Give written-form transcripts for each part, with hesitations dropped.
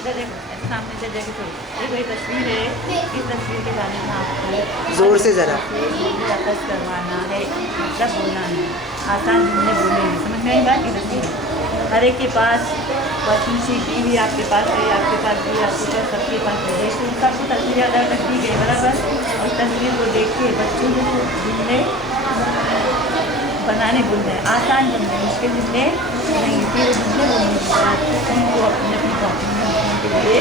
इधर देखो, ऐसे सामने से देखो, देखो ये तस्वीर है। इस तस्वीर के बारे में आपको जोर से ज़रा वापस करवाना है, मतलब बोलना है। आसान जुमले बोलेंगे, समझ में आई बात? ये तस्वीर है। हर एक के पास वॉशिंग मशीन, टीवी आपके पास है, आपके पास भी, आपके पास, सबके पास है। देखो सबको तस्वीरें अलग अलग दी गई, बराबर। और तस्वीर को देख के बच्चों को जुमले बनाने बोल रहे हैं। आसान जुमले, मुश्किल जुमले नहीं। फिर वो जुमले बोलने के बाद उनको अपनी अपनी कॉपी में लिखने के लिए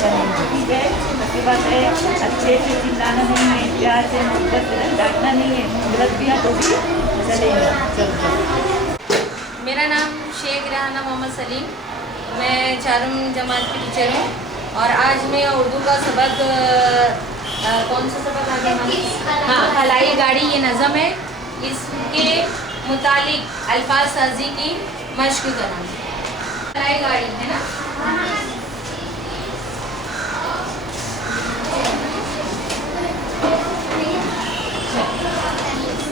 करेंगे, ठीक है? उसके बाद है अच्छे से चिल्लाना नहीं है, प्यार से मोहब्बत से डांटना नहीं है। गलत किया तो भी चलेगा। चलो। मेरा नाम शेख रेहाना मोहम्मद सलीम, मैं 4वीं जमात की टीचर हूँ। और आज मैं उर्दू का सबक कौन सा सबक आगे हम? हाँ, हलाई गाड़ी ये नज़म है, इसके मुतालिक अल्फाज साजी की मश्क करूँगी। हलाई गाड़ी है ना,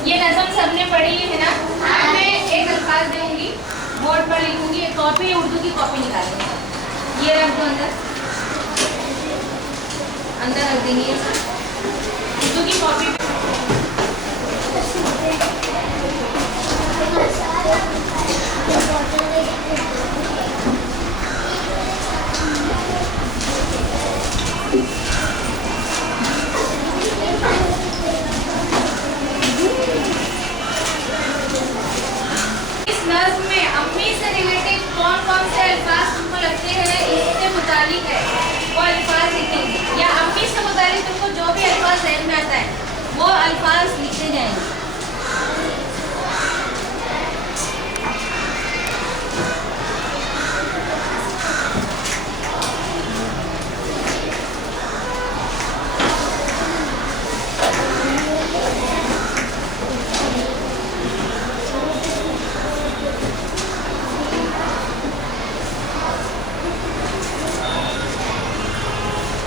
ये नज़म सबने पढ़ी है ना। आज मैं एक अल्फाज दूँगी, बोर्ड पर लिखूंगी। एक कॉपी, उर्दू की कॉपी निकालेंगे, ये रख दो अंदर, अंदर रख देंगे उर्दू की कॉपी। इस नज़्म में अम्मी से रिलेटेड कौन कौन से अल्फाज तुमको लगते हैं इससे मुतालिक है, वो अल्फाज लिखेंगे। या अम्मी से मुतालिक तुमको जो भी अल्फाज ज़हन में आता है वो अल्फाज लिखते जाएंगे।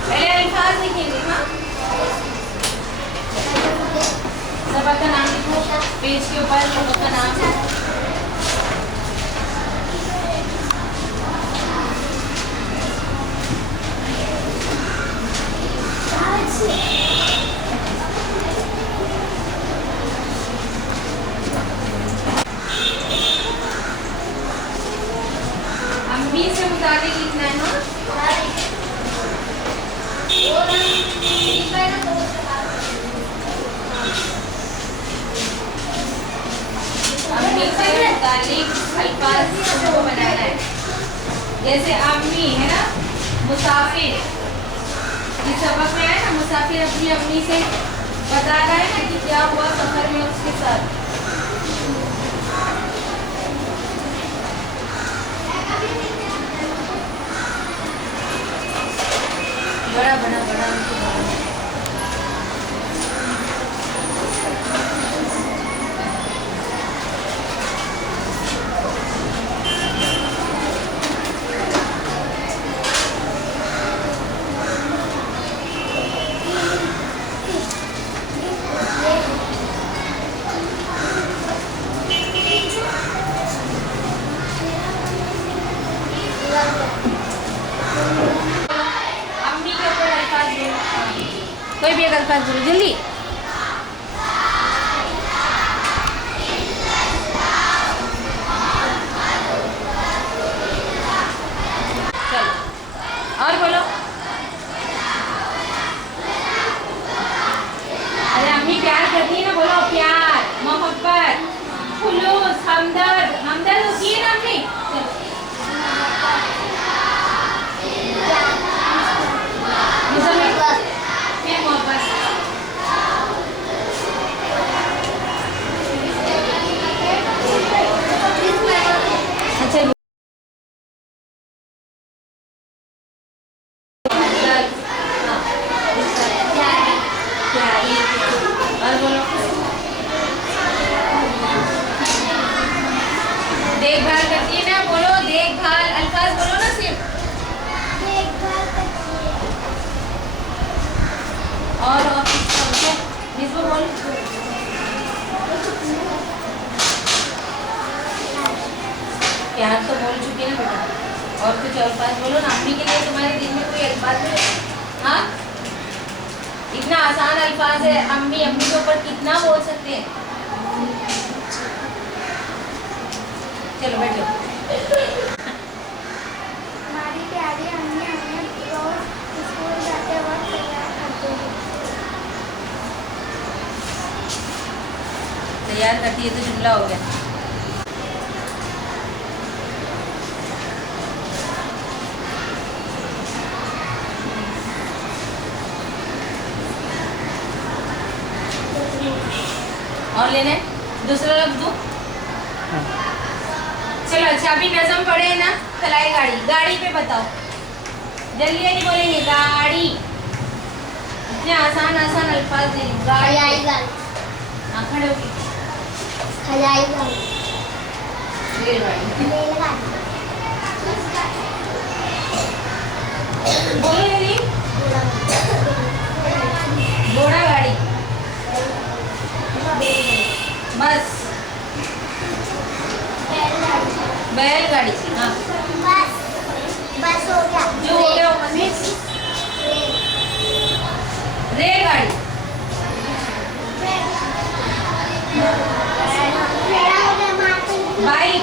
पहले अल्फाज लिखेंगे। हाँ, सबक का नाम लिखो पेज के ऊपर, सबक का नाम। अम्मी से मुताबिक लिखना है ना। अम्मी से मुतालिक अल्फाज को बनाना है। जैसे अम्मी है ना, मुसाफिर, इस सबक में है ना, मुसाफिर अपनी अम्मी से बता रहा है ना कि क्या हुआ सफर में उसके साथ। बड़ा बड़ा बड़ा कोई भी एक अल्फाज बोलो जल्दी। चलो और बोलो। अरे अम्मी प्यार करती है ना, बोलो प्यार, मोहब्बत, खुलूस, हमदर्द। हमदर्द होती है ना अम्मी। देखभाल करती है ना, बोलो देखभाल। अल्फाज बोलो ना, सिर्फ और इसको बोल। प्यार तो बोल चुकी ना बेटा, और कुछ अल्फाज बोलो ना। अम्मी के लिए तुम्हारे दिल में कोई अल्फाज है? हाँ, इतना आसान अल्फाज है, अम्मी अम्मी के ऊपर कितना बोल सकते हैं। चलो बैठो। हमारी प्यारी अम्मी हमें रोज स्कूल जाते वक्त तैयार करती है। तैयार करती है तो जुमला हो गया। और लेना है दूसरा लफ्ज दो। चलो अच्छा, अभी नजम पढ़े ना, खलाई गाड़ी। गाड़ी पे बताओ, जल्दी जल्दी बोलेंगे। गाड़ी, इतने आसान आसान अल्फाज नहीं। गाड़ी, हाँ खड़े होके। रेलगाड़ी, रेलगाड़ी, बोलो जल्दी। घोड़ा गाड़ी, बस, बैलगाड़ी, हाँ बस हो गया। जो हो गया वो मिस। रेलगाड़ी, बाइक,